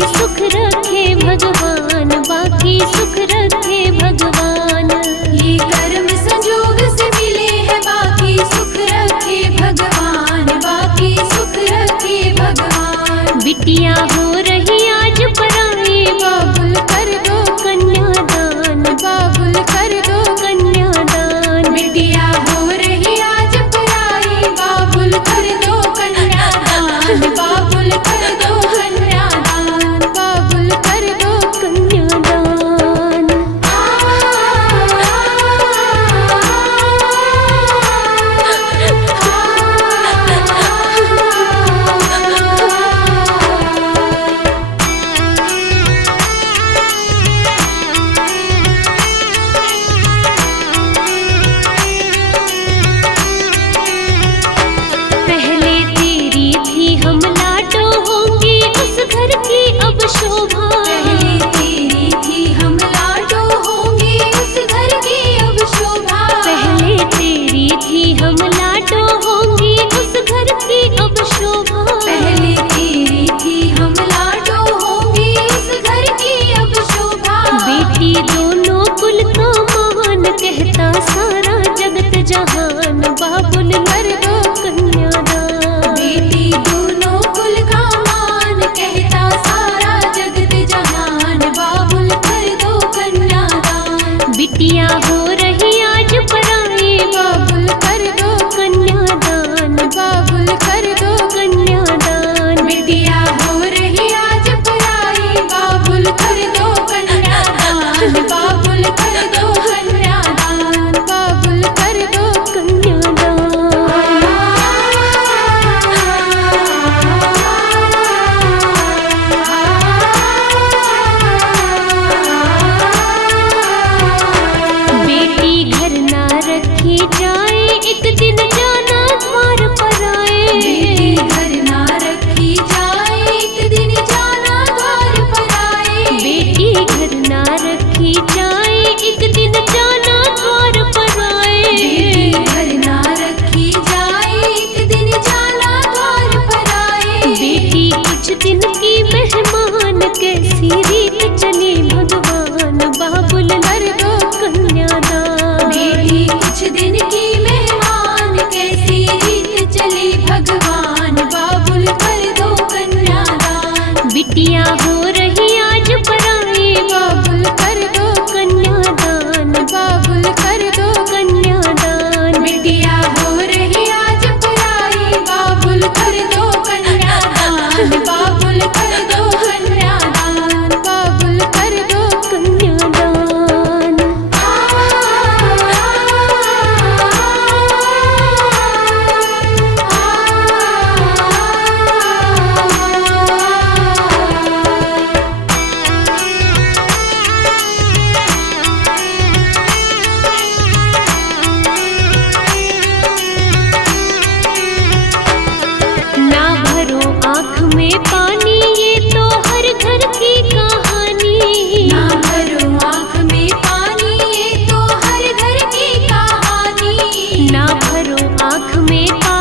सुख रखे भगवान, बाकी सुख रखे भगवान। ये कर्म संजोग से मिले हैं, बाकी सुख रखे भगवान, बाकी सुख रखे भगवान। बिटिया हो रही आज पराई, बाबुल कर दो कन्यादान, बाबुल कर दो कन्यादान। बिटिया हो रही आज पराई, बाबुल कर दो कन्यादान, बाबुल कर दो कन्यादान, बाबुल कर दो कन्यादान। पहले तेरी थी हम लाडो होंगे, उस घर की अब शोभा। पहले तेरी थी हम लाडो होंगे, उस घर की अब शोभा। पहले तेरी थी हम लाडो होंगी, उस घर की अब शोभा। पहले तेरी थी हम लाडो होंगे, उस घर की अब शोभा। बेटी दोनों कुल का महान, कहता सारा जगत जहान, बाबुल कर दो कन्यादान। बेटी दोनों कुल का मान, कहता सारा जगत जहान, बाबुल कर दो कन्यादान। बिटिया हो रही आज पराई, बाबुल कर दो कन्यादान, बाबुल कर दो कन्यादान। बिटिया हो रही आज पराई, बाबुल कर दो कन्यादान, बाबुल कर दो कन्यादान, बाबुल कर दो बेटी घर ना रखी जाए, एक दिन जाना द्वार पर आए। बेटी घर ना रखी जाए, एक दिन जाना द्वार पर आए। बेटी घर ना रखी जाए, एक दिन जाना द्वार पर आए। बेटी घर ना रखी जाए, एक दिन जाना द्वार पर आए। बेटी कुछ दिन की मेहमान, कैसी रीत चली भगवान, बाबुल कर दो कन्यादान। बेटी कुछ दिन की मेहमान, कैसी रीत चली भगवान, बाबुल कर दो कन्यादान। बिटिया हो रही आज पराई, बाबुल कर दो कन्यादान, बाबुल कर दो कन्यादान। बिटिया हो रही आज पराई, बाबुल कर दो कन्यादान, बाबुल कर दो कन्यादान, बाबुल कर दो कन्यादान। ना भरो आँख में पानी, ये तो हर घर की कहानी। ना भरो आँख में पानी, ये तो हर घर की कहानी। ना भरो आँख में पानी,